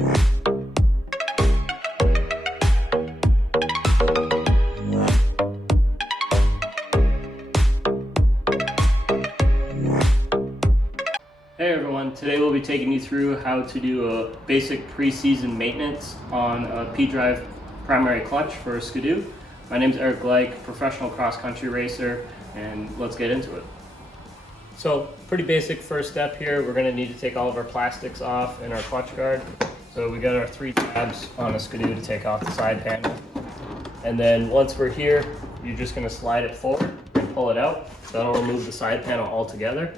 Hey everyone, today we'll be taking you through how to do a basic pre-season maintenance on a P-drive primary clutch for a Skidoo. My name is Eric Gleich, professional cross-country racer, and let's get into it. So, pretty basic first step here. We're going to need to take all of our plastics off in our clutch guard. So we got our 3 tabs on a Skidoo to take off the side panel. And then once we're here, you're just going to slide it forward and pull it out. So that'll remove the side panel altogether.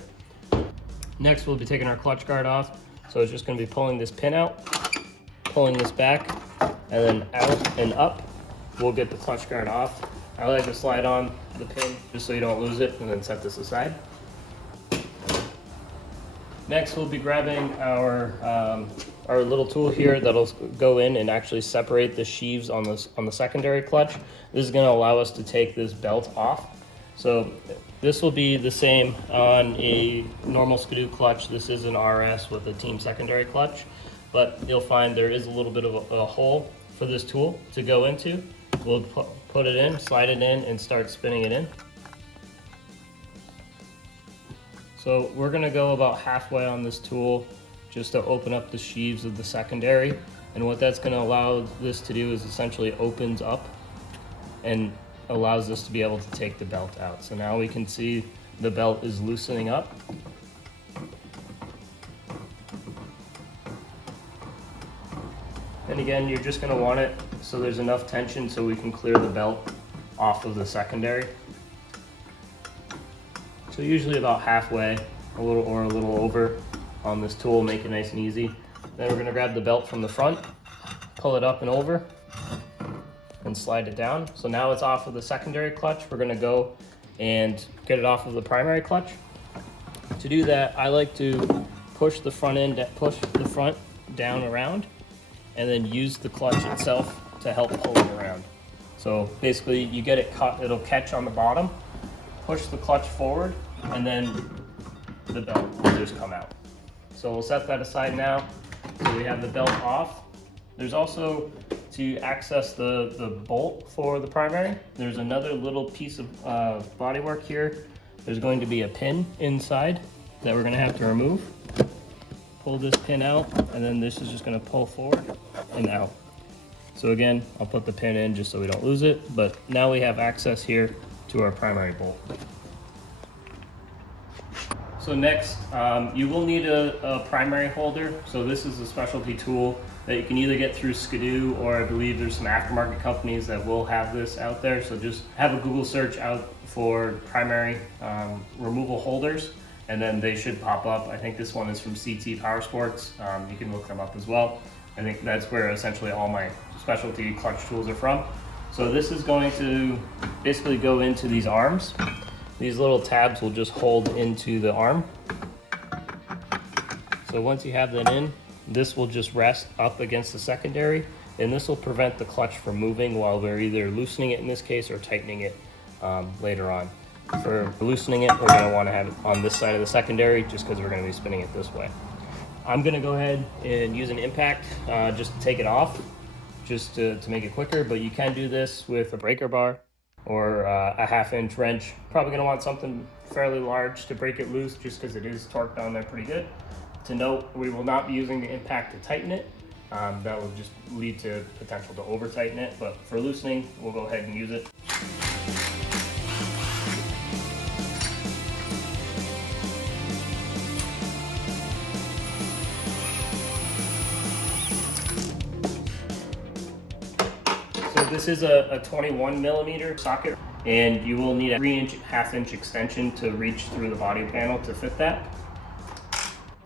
Next, we'll be taking our clutch guard off. So it's just going to be pulling this pin out, pulling this back, and then out and up. We'll get the clutch guard off. I like to slide on the pin just so you don't lose it, and then set this aside. Next, we'll be grabbing our little tool here that'll go in and actually separate the sheaves on the secondary clutch. This is going to allow us to take this belt off. So this will be the same on a normal Skidoo clutch. This is an RS with a team secondary clutch, but you'll find there is a little bit of a hole for this tool to go into. We'll put it in, slide it in, and start spinning it in. So we're going to go about halfway on this tool just to open up the sheaves of the secondary. And what that's going to allow this to do is essentially opens up and allows us to be able to take the belt out. So now we can see the belt is loosening up. And again, you're just going to want it so there's enough tension so we can clear the belt off of the secondary. So usually about halfway, a little over on this tool, make it nice and easy. Then we're going to grab the belt from the front, pull it up and over, and slide it down. So now it's off of the secondary clutch. We're going to go and get it off of the primary clutch. To do that, I like to push the front down around, and then use the clutch itself to help pull it around. So basically, you get it caught, it'll catch on the bottom. Push the clutch forward, and then the belt will just come out. So we'll set that aside now. So we have the belt off. There's also, to access the bolt for the primary, there's another little piece of bodywork here. There's going to be a pin inside that we're going to have to remove. Pull this pin out, and then this is just going to pull forward and out. So again, I'll put the pin in just so we don't lose it, but now we have access here to our primary bolt. So next, you will need a primary holder. So this is a specialty tool that you can either get through Skidoo, or I believe there's some aftermarket companies that will have this out there. So just have a Google search out for primary removal holders, and then they should pop up. I think this one is from CT Power Sports. You can look them up as well. I think that's where essentially all my specialty clutch tools are from. So this is going to basically go into these arms. These little tabs will just hold into the arm. So once you have that in, this will just rest up against the secondary, and this will prevent the clutch from moving while we're either loosening it in this case or tightening it later on. For loosening it, we're going to want to have it on this side of the secondary just because we're going to be spinning it this way. I'm going to go ahead and use an impact just to take it off, just to make it quicker, but you can do this with a breaker bar or a 1/2-inch wrench. Probably going to want something fairly large to break it loose just because it is torqued down there pretty good. To note, we will not be using the impact to tighten it. That will just lead to potential to over tighten it, but for loosening, we'll go ahead and use it. This is a 21mm socket, and you will need a 3-inch, 1/2-inch extension to reach through the body panel to fit that.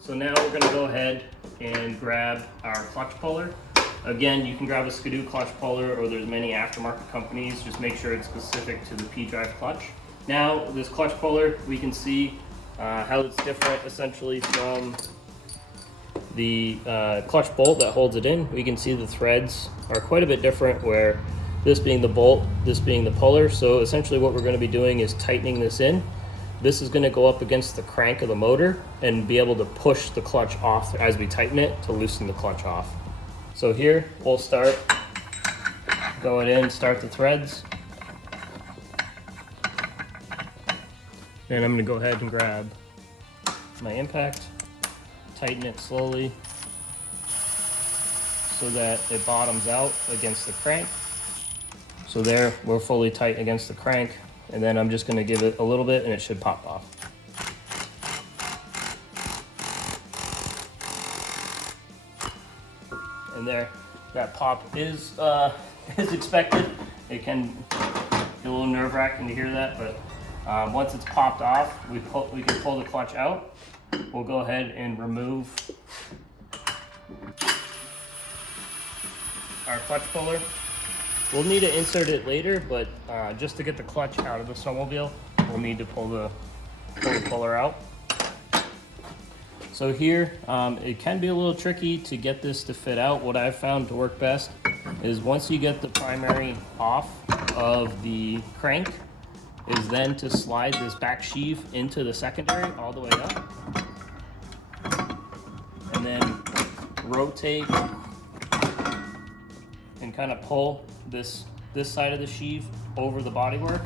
So now we're going to go ahead and grab our clutch puller. Again, you can grab a Skidoo clutch puller, or there's many aftermarket companies. Just make sure it's specific to the P-drive clutch. Now, this clutch puller, we can see how it's different essentially from the clutch bolt that holds it in. We can see the threads are quite a bit different, where this being the bolt, this being the puller. So essentially what we're going to be doing is tightening this in. This is going to go up against the crank of the motor and be able to push the clutch off as we tighten it to loosen the clutch off. So here we'll start going in, start the threads. Then I'm going to go ahead and grab my impact, tighten it slowly so that it bottoms out against the crank. So there, we're fully tight against the crank, and then I'm just going to give it a little bit and it should pop off. And there, that pop is expected. It can be a little nerve-wracking to hear that, but once it's popped off, we can pull the clutch out. We'll go ahead and remove our clutch puller. We'll need to insert it later, but just to get the clutch out of the snowmobile, we'll need to pull the puller out. So here, it can be a little tricky to get this to fit out. What I've found to work best is once you get the primary off of the crank, is then to slide this back sheave into the secondary all the way up. And then rotate and kind of pull this side of the sheave over the bodywork,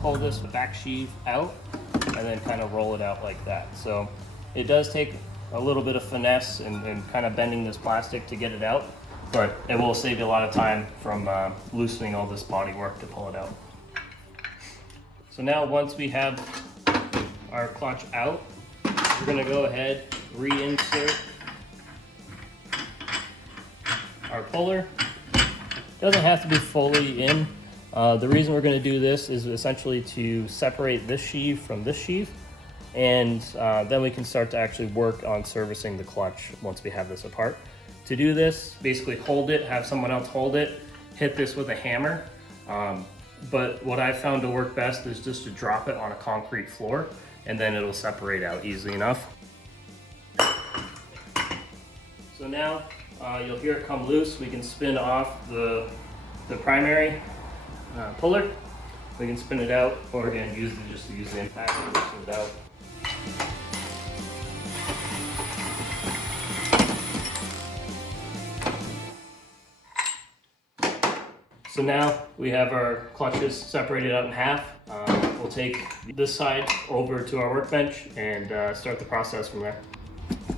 pull this back sheave out, and then kind of roll it out like that. So it does take a little bit of finesse and kind of bending this plastic to get it out, but it will save you a lot of time from loosening all this bodywork to pull it out. So now once we have our clutch out, we're going to go ahead, reinsert our puller. Doesn't have to be fully in. The reason we're going to do this is essentially to separate this sheave from this sheave, and then we can start to actually work on servicing the clutch once we have this apart. To do this, basically hold it, have someone else hold it, hit this with a hammer. But what I've found to work best is just to drop it on a concrete floor, and then it'll separate out easily enough. So now you'll hear it come loose. We can spin off the primary puller. We can spin it out, or again, use the impact to loosen it out. So now we have our clutches separated out in half. We'll take this side over to our workbench and start the process from there.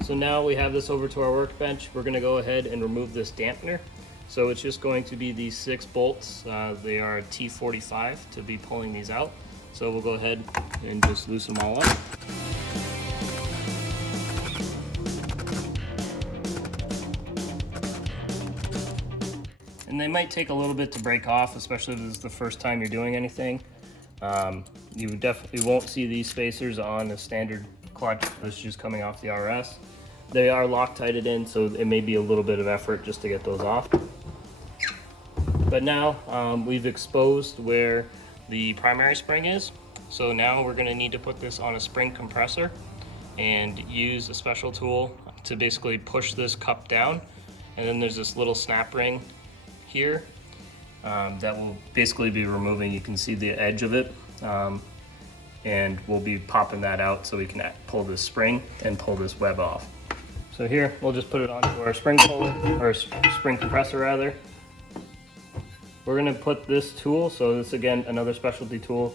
So now we have this over to our workbench. We're going to go ahead and remove this dampener. So it's just going to be these 6 bolts. They are T45 to be pulling these out. So we'll go ahead and just loosen them all up. And they might take a little bit to break off, especially if this is the first time you're doing anything. You definitely won't see these spacers on a standard clutch that's just coming off the RS. They are Loctited in, so it may be a little bit of effort just to get those off. But now we've exposed where the primary spring is. So now we're going to need to put this on a spring compressor and use a special tool to basically push this cup down. And then there's this little snap ring here that will basically be removing, you can see the edge of it, and we'll be popping that out so we can pull this spring and pull this web off. So here we'll just put it onto our spring puller, or spring compressor rather. We're going to put this tool, so this again another specialty tool,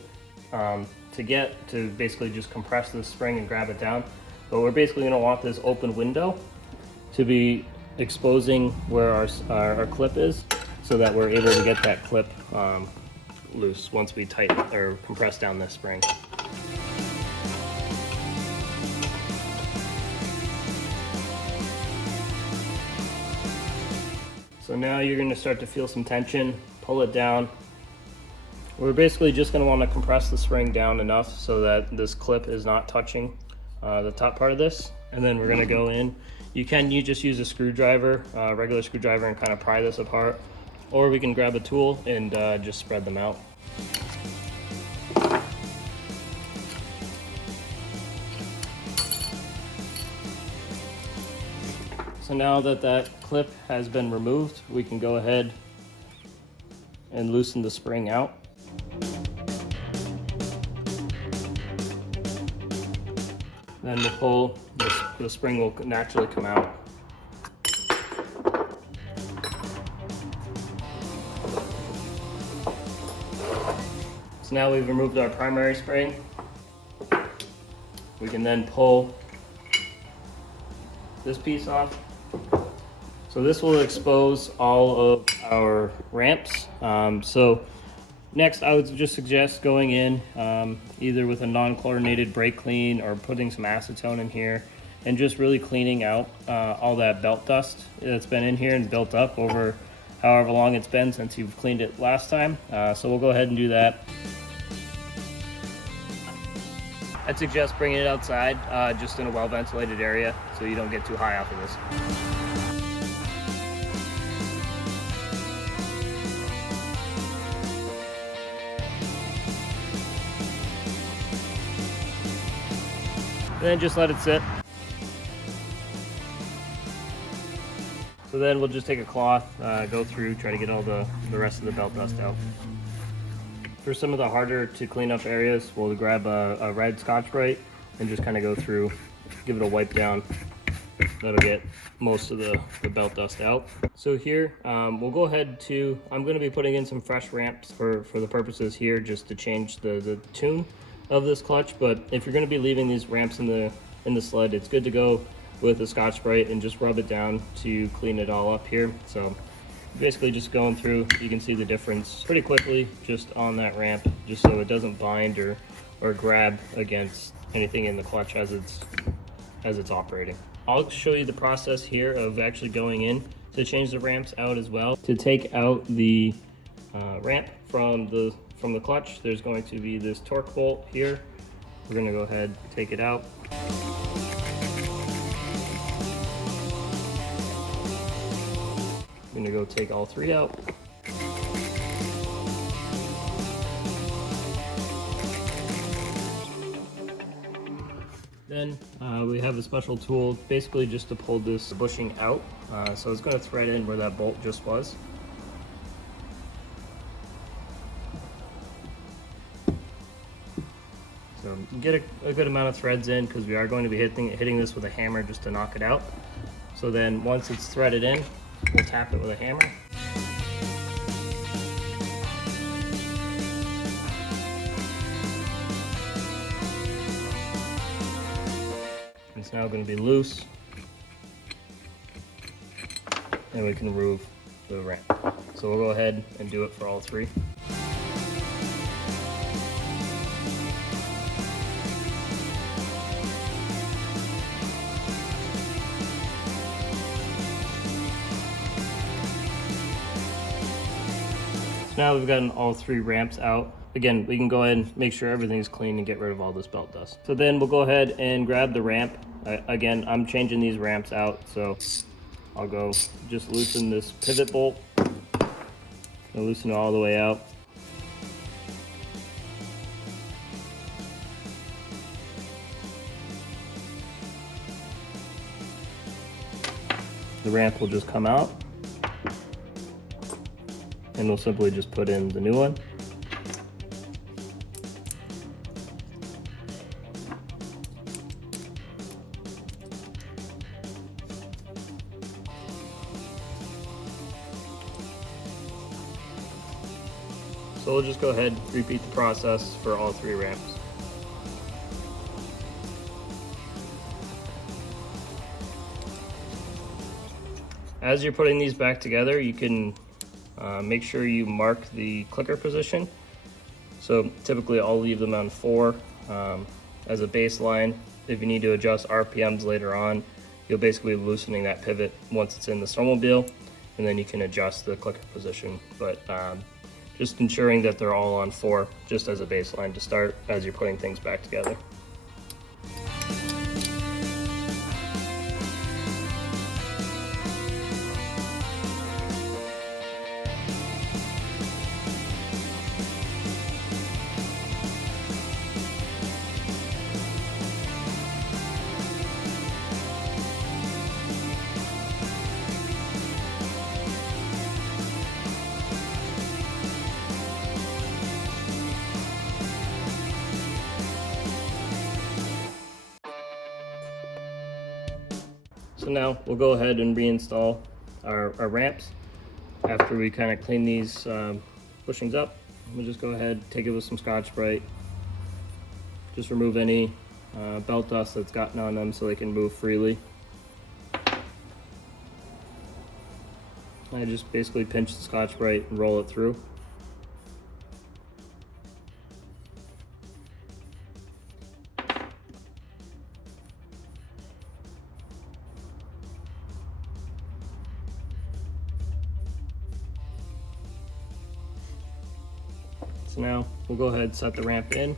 to basically just compress this spring and grab it down. But we're basically going to want this open window to be exposing where our clip is, so that we're able to get that clip loose once we tighten or compress down this spring. So now you're going to start to feel some tension, pull it down. We're basically just going to want to compress the spring down enough so that this clip is not touching the top part of this, and then we're going to go in. You just use a screwdriver, regular screwdriver, and kind of pry this apart. Or we can grab a tool and just spread them out. So now that that clip has been removed, we can go ahead and loosen the spring out. Then the pull, the spring will naturally come out. So now we've removed our primary spring. We can then pull this piece off. So this will expose all of our ramps. So next I would just suggest going in either with a non-chlorinated brake clean or putting some acetone in here and just really cleaning out all that belt dust that's been in here and built up over however long it's been since you've cleaned it last time. So we'll go ahead and do that. I'd suggest bringing it outside, just in a well-ventilated area so you don't get too high off of this. And then just let it sit. So then we'll just take a cloth, go through, try to get all the rest of the belt dust out. For some of the harder to clean up areas, we'll grab a red Scotch-Brite and just kind of go through, give it a wipe down. That'll get most of the belt dust out. So here, we'll go ahead to, I'm going to be putting in some fresh ramps for the purposes here, just to change the tune of this clutch. But if you're going to be leaving these ramps in the sled, it's good to go with a Scotch-Brite and just rub it down to clean it all up here. So basically just going through, you can see the difference pretty quickly just on that ramp, just so it doesn't bind or grab against anything in the clutch as it's operating. I'll show you the process here of actually going in to change the ramps out as well. To take out the ramp from the clutch, there's going to be this torque bolt here. We're going to go ahead and take it out. I'm gonna go take all three out. Then we have a special tool, basically just to pull this bushing out. So it's gonna thread in where that bolt just was. So get a good amount of threads in because we are going to be hitting this with a hammer just to knock it out. So then once it's threaded in, we'll tap it with a hammer. It's now going to be loose, and we can remove the ramp. So we'll go ahead and do it for all three. Now we've gotten all three ramps out. Again, we can go ahead and make sure everything's clean and get rid of all this belt dust. So then we'll go ahead and grab the ramp. Again, I'm changing these ramps out, so I'll go just loosen this pivot bolt and loosen it all the way out. The ramp will just come out, and we'll simply just put in the new one. So we'll just go ahead and repeat the process for all three ramps. As you're putting these back together, you can make sure you mark the clicker position. So typically I'll leave them on 4 as a baseline. If you need to adjust RPMs later on, you'll basically be loosening that pivot once it's in the snowmobile, and then you can adjust the clicker position. But just ensuring that they're all on 4 just as a baseline to start as you're putting things back together. So now we'll go ahead and reinstall our ramps after we kind of clean these bushings up. we'll just go ahead, take it with some Scotch-Brite. Just remove any belt dust that's gotten on them so they can move freely. I just basically pinch the Scotch-Brite and roll it through. So now we'll go ahead and set the ramp in.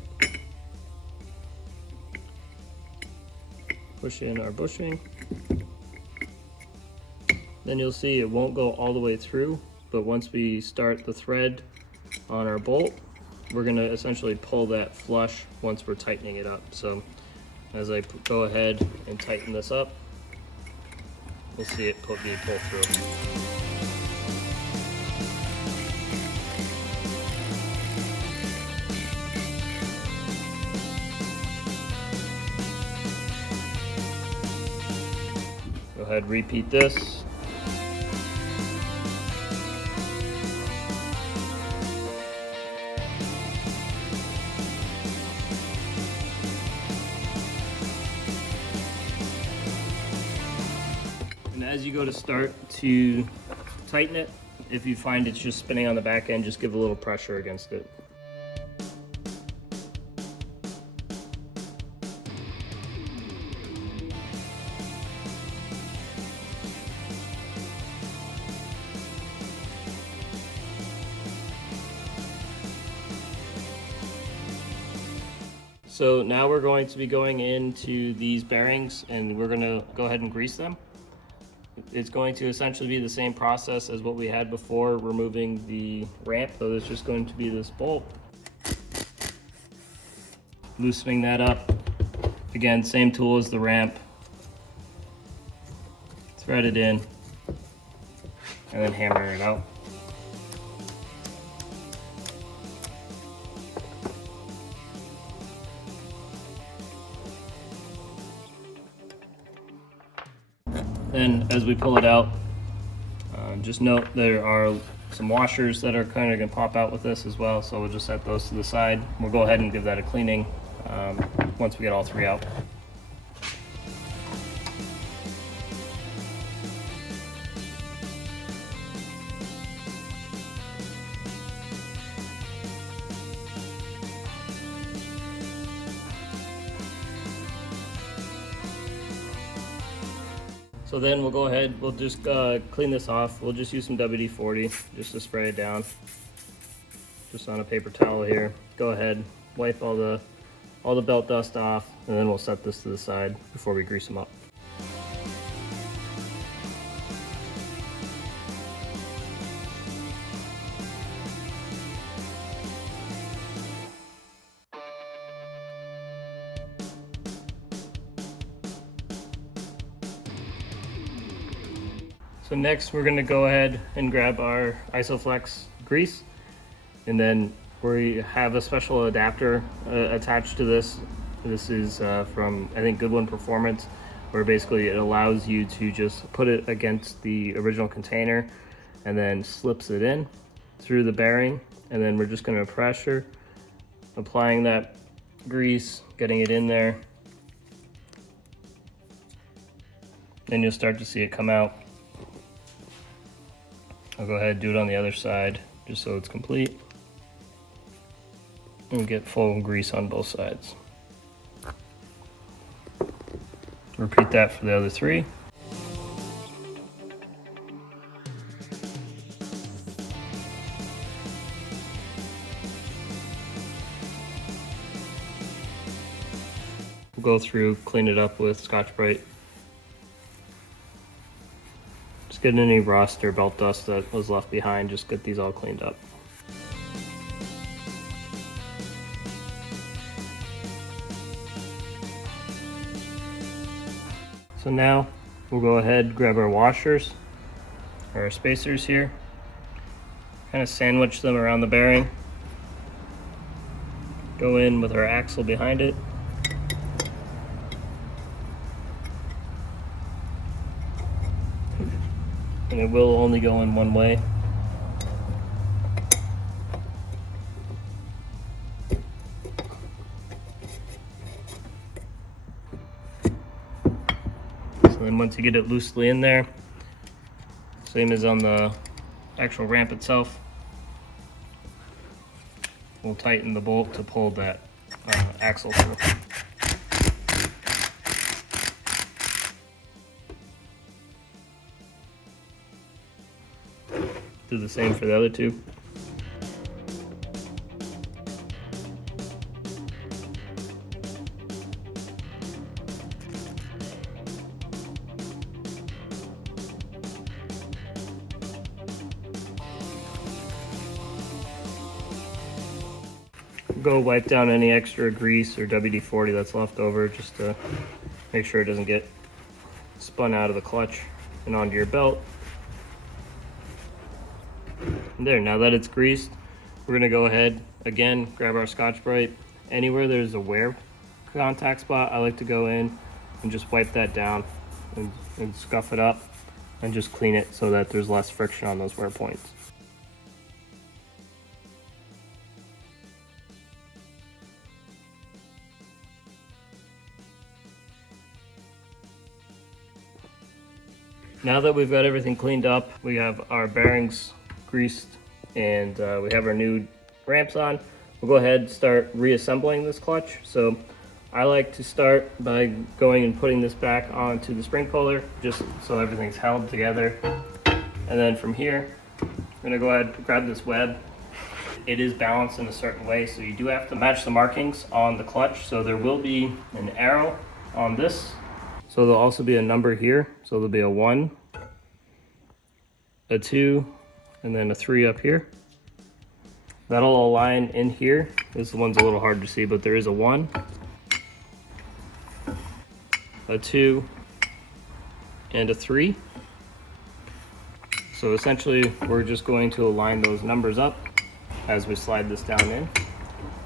Push in our bushing. Then you'll see it won't go all the way through, but once we start the thread on our bolt, we're gonna essentially pull that flush once we're tightening it up. So as I go ahead and tighten this up, we'll see it being pulled through. Go ahead, repeat this. And as you go to start to tighten it, if you find it's just spinning on the back end, just give a little pressure against it. So now we're going to be going into these bearings and we're going to go ahead and grease them. It's going to essentially be the same process as what we had before removing the ramp, though there's just going to be this bolt. Loosening that up. Again, same tool as the ramp. Thread it in and then hammer it out. Then as we pull it out, just note there are some washers that are kind of going to pop out with this as well, so we'll just set those to the side. We'll go ahead and give that a cleaning once we get all three out. So then we'll go ahead, we'll just clean this off. We'll just use some WD-40 just to spray it down. Just on a paper towel here. Go ahead, wipe all the belt dust off, and then we'll set this to the side before we grease them up. So next we're going to go ahead and grab our Isoflex grease, and then we have a special adapter attached to this. This is from, I think, Goodwin Performance, where basically it allows you to just put it against the original container and then slips it in through the bearing, and then we're just going to pressure, applying that grease, getting it in there. Then you'll start to see it come out. I'll go ahead and do it on the other side just so it's complete. And get full grease on both sides. Repeat that for the other three. We'll go through, clean it up with Scotch-Brite. Get any rust or belt dust that was left behind, just get these all cleaned up. So now we'll go ahead, grab our washers, or our spacers here, kind of sandwich them around the bearing, go in with our axle behind it. And it will only go in one way. And then once you get it loosely in there, same as on the actual ramp itself, we'll tighten the bolt to pull that axle through. Do the same for the other two. Go wipe down any extra grease or WD-40 that's left over, just to make sure it doesn't get spun out of the clutch and onto your belt. And there, now that it's greased, we're gonna go ahead again, grab our Scotch-Brite. Anywhere there's a wear contact spot, I like to go in and just wipe that down and scuff it up and just clean it so that there's less friction on those wear points. Now that we've got everything cleaned up, we have our bearings greased, and we have our new ramps on, we'll go ahead and start reassembling this clutch. So I like to start by going and putting this back onto the spring puller, just so everything's held together. And then from here, I'm gonna go ahead and grab this web. It is balanced in a certain way, so you do have to match the markings on the clutch. So there will be an arrow on this. So there'll also be a number here. So there'll be a 1, a 2, and then a 3 up here. That'll align in here. This one's a little hard to see, but there is a 1, a 2, and a 3. So essentially, we're just going to align those numbers up as we slide this down in.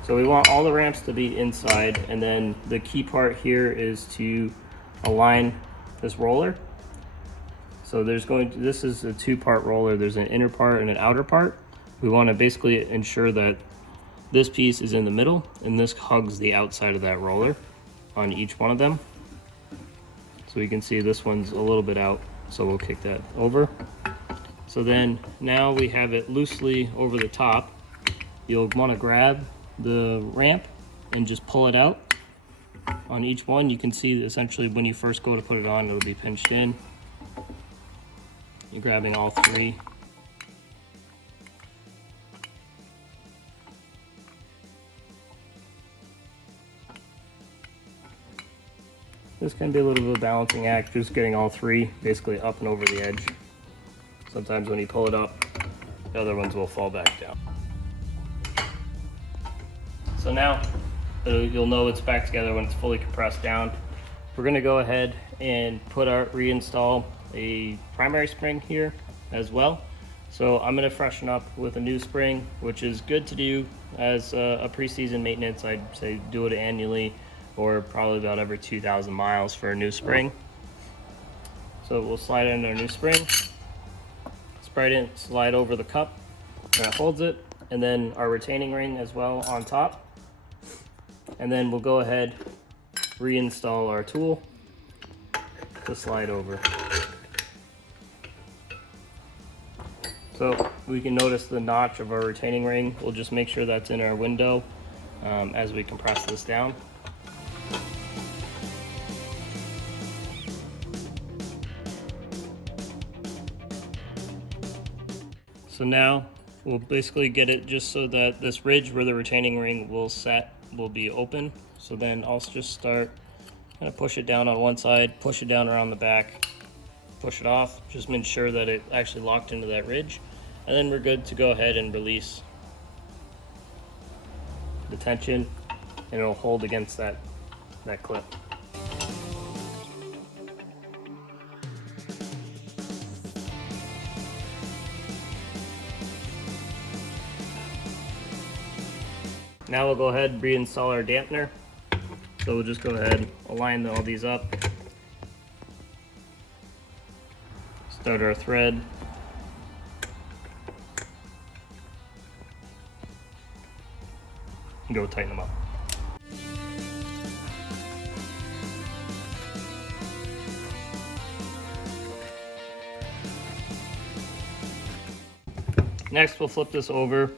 So we want all the ramps to be inside, and then the key part here is to align this roller. So this is a 2-part roller. There's an inner part and an outer part. We want to basically ensure that this piece is in the middle and this hugs the outside of that roller on each one of them. So you can see this one's a little bit out, so we'll kick that over. So then now we have it loosely over the top. You'll want to grab the ramp and just pull it out. On each one, you can see essentially when you first go to put it on, it'll be pinched in. You're grabbing all 3. This can be a little bit of a balancing act, just getting all 3 basically up and over the edge. Sometimes when you pull it up, the other ones will fall back down. So now you'll know it's back together when it's fully compressed down. We're gonna go ahead and reinstall a primary spring here as well. So I'm gonna freshen up with a new spring, which is good to do as a preseason maintenance. I'd say do it annually, or probably about every 2,000 miles for a new spring. So we'll slide in our new spring, slide over the cup, that holds it, and then our retaining ring as well on top. And then we'll go ahead, reinstall our tool to slide over. So we can notice the notch of our retaining ring. We'll just make sure that's in our window as we compress this down. So now we'll basically get it just so that this ridge where the retaining ring will set will be open. So then I'll just start kind of push it down on one side, push it down around the back, push it off, just make sure that it actually locked into that ridge. And then we're good to go ahead and release the tension, and it'll hold against that clip. Now we'll go ahead and reinstall our dampener. So we'll just go ahead and align all these up. Start our thread. And go tighten them up. Next, we'll flip this over.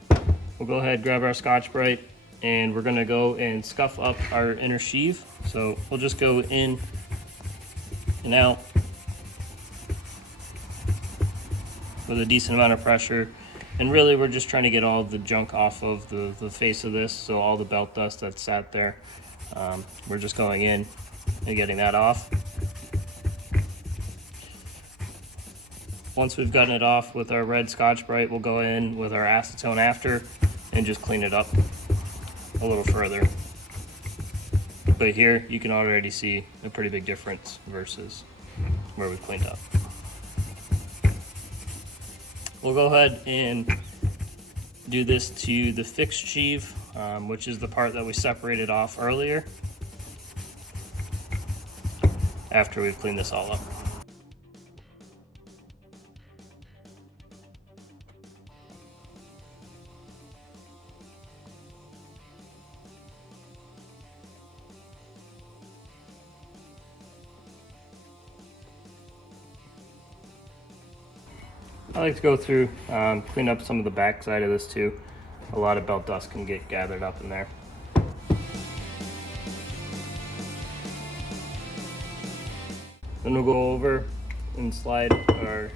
We'll go ahead, grab our Scotch-Brite, and we're gonna go and scuff up our inner sheave. So we'll just go in and out with a decent amount of pressure. And really, we're just trying to get all the junk off of the face of this, so all the belt dust that's sat there. We're just going in and getting that off. Once we've gotten it off with our red Scotch-Brite, we'll go in with our acetone after and just clean it up a little further. But here, you can already see a pretty big difference versus where we cleaned up. We'll go ahead and do this to the fixed sheave, which is the part that we separated off earlier after we've cleaned this all up. I like to go through, clean up some of the back side of this too. A lot of belt dust can get gathered up in there. Then we'll go over and slide our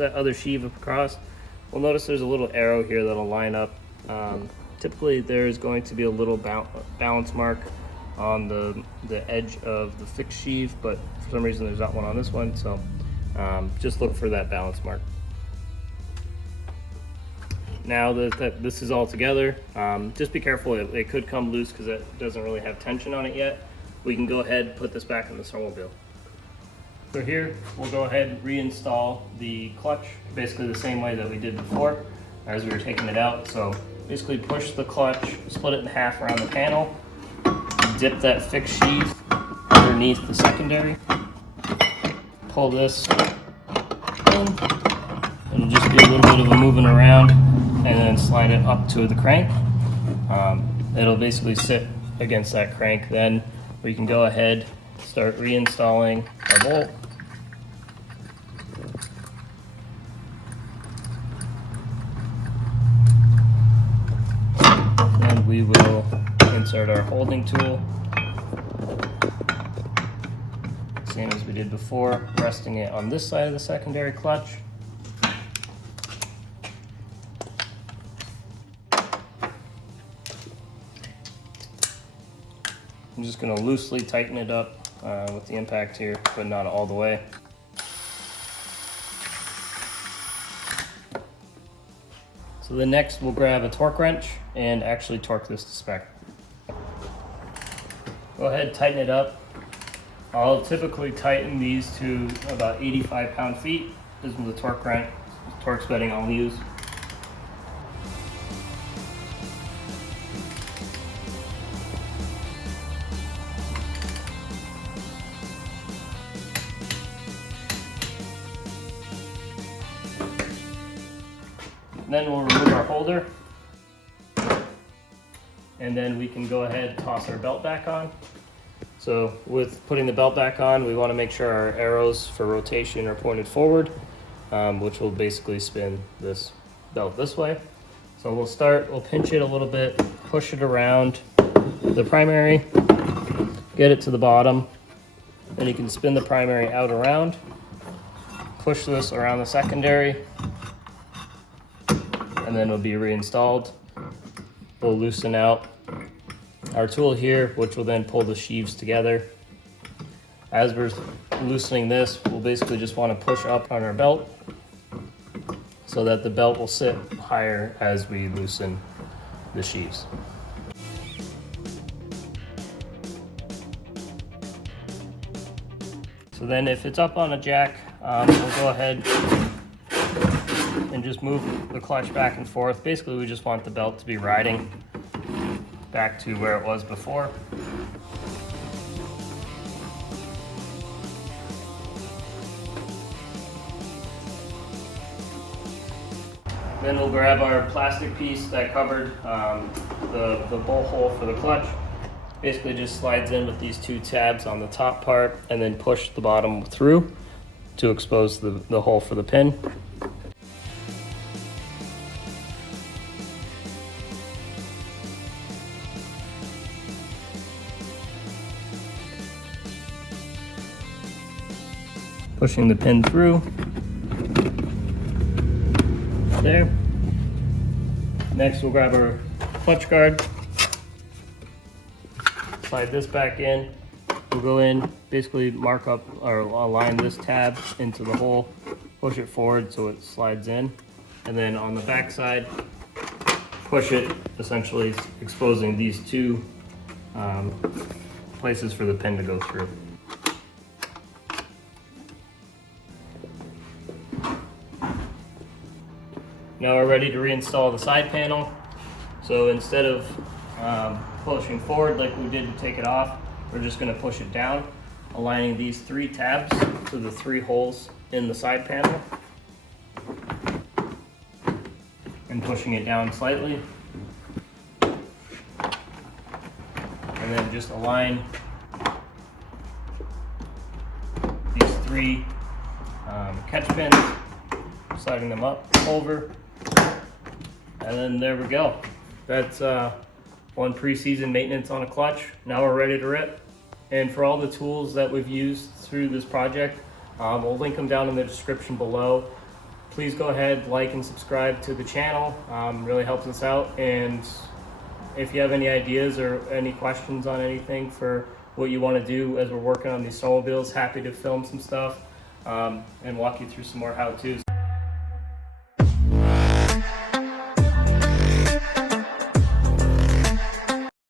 other sheave across. We'll notice there's a little arrow here that'll line up. Typically there's going to be a little balance mark on the edge of the fixed sheave, but for some reason there's not one on this one, so just look for that balance mark. Now that this is all together, just be careful, it could come loose because it doesn't really have tension on it yet. We can go ahead and put this back in the snowmobile. So here, we'll go ahead and reinstall the clutch, basically the same way that we did before as we were taking it out. So basically push the clutch, split it in half around the panel, dip that fixed sheave underneath the secondary, pull this in. It'll just be a little bit of a moving around, and then slide it up to the crank. It'll basically sit against that crank. Then we can go ahead, start reinstalling our bolt. Then we will insert our holding tool, same as we did before, resting it on this side of the secondary clutch. I'm just going to loosely tighten it up with the impact here, but not all the way. So then next we'll grab a torque wrench and actually torque this to spec. Go ahead, tighten it up. I'll typically tighten these to about 85 pound-feet. This is the torque wrench, torque bedding I'll use. Then we'll remove our holder, and then we can go ahead and toss our belt back on. So with putting the belt back on, we want to make sure our arrows for rotation are pointed forward, which will basically spin this belt this way. So we'll pinch it a little bit, push it around the primary, get it to the bottom, then you can spin the primary out around, push this around the secondary, and then it'll be reinstalled. We'll loosen out our tool here, which will then pull the sheaves together. As we're loosening this, we'll basically just want to push up on our belt so that the belt will sit higher as we loosen the sheaves. So then if it's up on a jack, we'll go ahead and just move the clutch back and forth. Basically, we just want the belt to be riding back to where it was before. Then we'll grab our plastic piece that covered the bolt hole for the clutch. Basically just slides in with these two tabs on the top part and then push the bottom through to expose the hole for the pin. pushing the pin through. There. Next we'll grab our clutch guard, slide this back in. We'll go in, basically mark up or align this tab into the hole, push it forward so it slides in, and then on the back side, push it, essentially exposing these two places for the pin to go through. Now we're ready to reinstall the side panel. So instead of pushing forward like we did to take it off, we're just going to push it down, aligning these 3 tabs to the 3 holes in the side panel, and pushing it down slightly. And then just align these 3 catch pins, sliding them up, over, and then there we go. That's one preseason maintenance on a clutch. Now we're ready to rip. And for all the tools that we've used through this project, we'll link them down in the description below. Please go ahead, like and subscribe to the channel. Really helps us out. And if you have any ideas or any questions on anything for what you want to do as we're working on these snowmobiles, happy to film some stuff and walk you through some more how-tos.